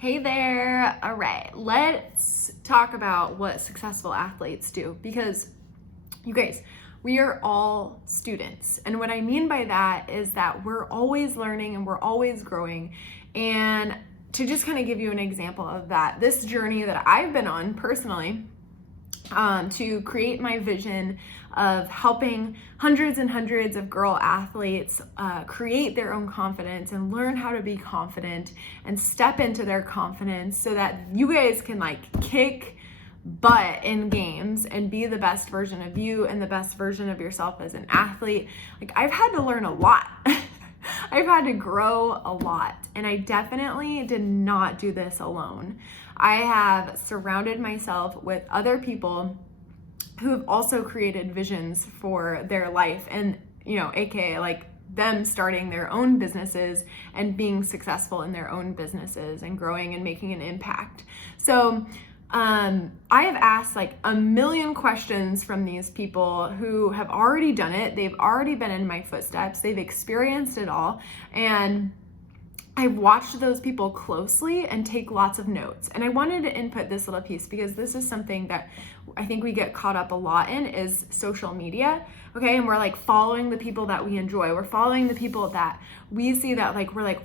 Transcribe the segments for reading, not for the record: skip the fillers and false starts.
Hey there. All right, let's talk about what successful athletes do, because you guys, we are all students. And what I mean by that is that we're always learning and we're always growing. And to just kind of give you an example of that, this journey that I've been on personally, to create my vision of helping hundreds and hundreds of girl athletes create their own confidence and learn how to be confident and step into their confidence so that you guys can kick butt in games and be the best version of you and the best version of yourself as an athlete. I've had to learn a lot. I've had to grow a lot, and I definitely did not do this alone. I have surrounded myself with other people who have also created visions for their life, and aka them starting their own businesses and being successful in their own businesses and growing and making an impact. So I have asked a million questions from these people who have already done it. They've already been in my footsteps. They've experienced it all. And I've watched those people closely and take lots of notes. And I wanted to input this little piece because this is something that I think we get caught up a lot in, is social media. Okay. And we're following the people that we enjoy. We're following the people that we see that we're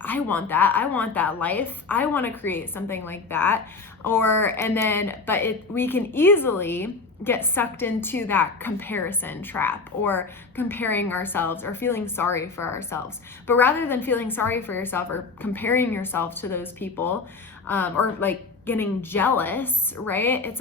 I want that. I want that life. I want to create something like that. We can easily get sucked into that comparison trap, or comparing ourselves or feeling sorry for ourselves. But rather than feeling sorry for yourself or comparing yourself to those people, or getting jealous, right? It's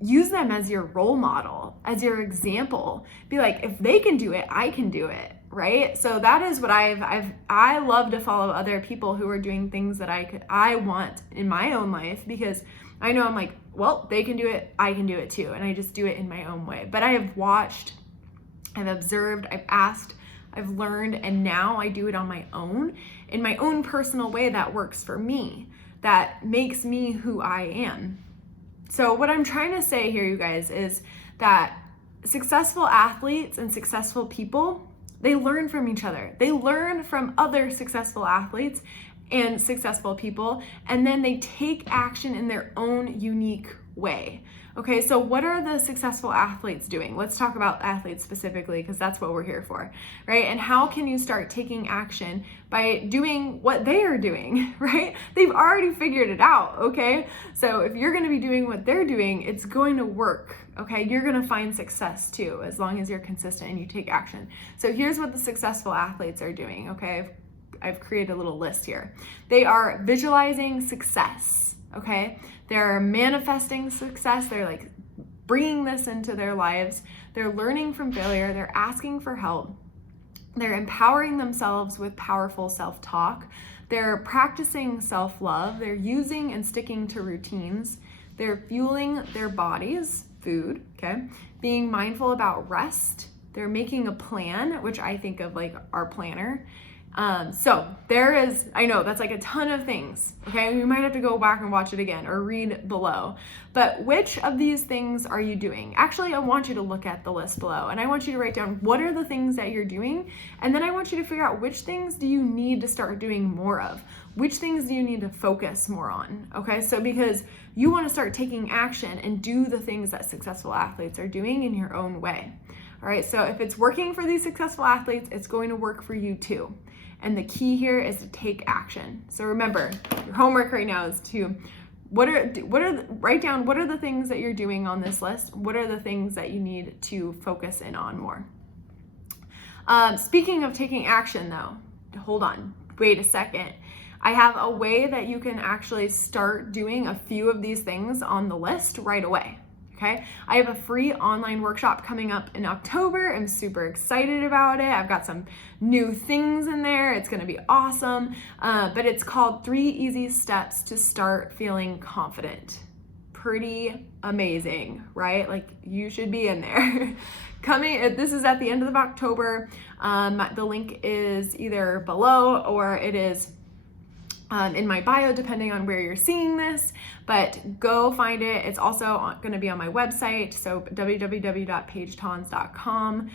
use them as your role model, as your example. Be if they can do it, I can do it. Right? So that is what I love to follow other people who are doing things that I want in my own life, because I know I'm well, they can do it, I can do it too. And I just do it in my own way. But I have watched, I've observed, I've asked, I've learned, and now I do it on my own, in my own personal way that works for me, that makes me who I am. So what I'm trying to say here, you guys, is that successful athletes and successful people, they learn from each other. They learn from other successful athletes and successful people, and then they take action in their own unique way. Okay, so what are the successful athletes doing? Let's talk about athletes specifically, because that's what we're here for, right? And how can you start taking action by doing what they are doing, right? They've already figured it out, okay? So if you're gonna be doing what they're doing, it's going to work, okay? You're gonna find success too, as long as you're consistent and you take action. So here's what the successful athletes are doing, okay? I've created a little list here. They are visualizing success, okay? They're manifesting success. They're bringing this into their lives. They're learning from failure. They're asking for help. They're empowering themselves with powerful self-talk. They're practicing self-love. They're using and sticking to routines. They're fueling their bodies, food, okay? Being mindful about rest. They're making a plan, which I think of our planner. So there is, I know that's a ton of things, okay? You might have to go back and watch it again or read below, but which of these things are you doing? Actually, I want you to look at the list below, and I want you to write down what are the things that you're doing, and then I want you to figure out which things do you need to start doing more of? Which things do you need to focus more on? Okay, so because you want to start taking action and do the things that successful athletes are doing in your own way. All right, so if it's working for these successful athletes, it's going to work for you too. And the key here is to take action. So remember, your homework right now is to write down what are the things that you're doing on this list. What are the things that you need to focus in on more? Speaking of taking action though, hold on, wait a second. I have a way that you can actually start doing a few of these things on the list right away. Okay, I have a free online workshop coming up in October. I'm super excited about it. I've got some new things in there. It's gonna be awesome. But it's called 3 Easy Steps to Start Feeling Confident. Pretty amazing, right? You should be in there. This is at the end of October. The link is either below or it is in my bio, depending on where you're seeing this, but go find it. It's also going to be on my website, so www.paigetons.com.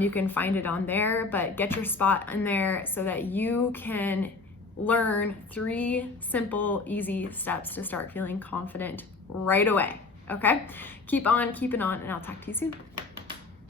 You can find it on there, but get your spot in there so that you can learn 3 simple, easy steps to start feeling confident right away. Okay? Keep on keeping on, and I'll talk to you soon.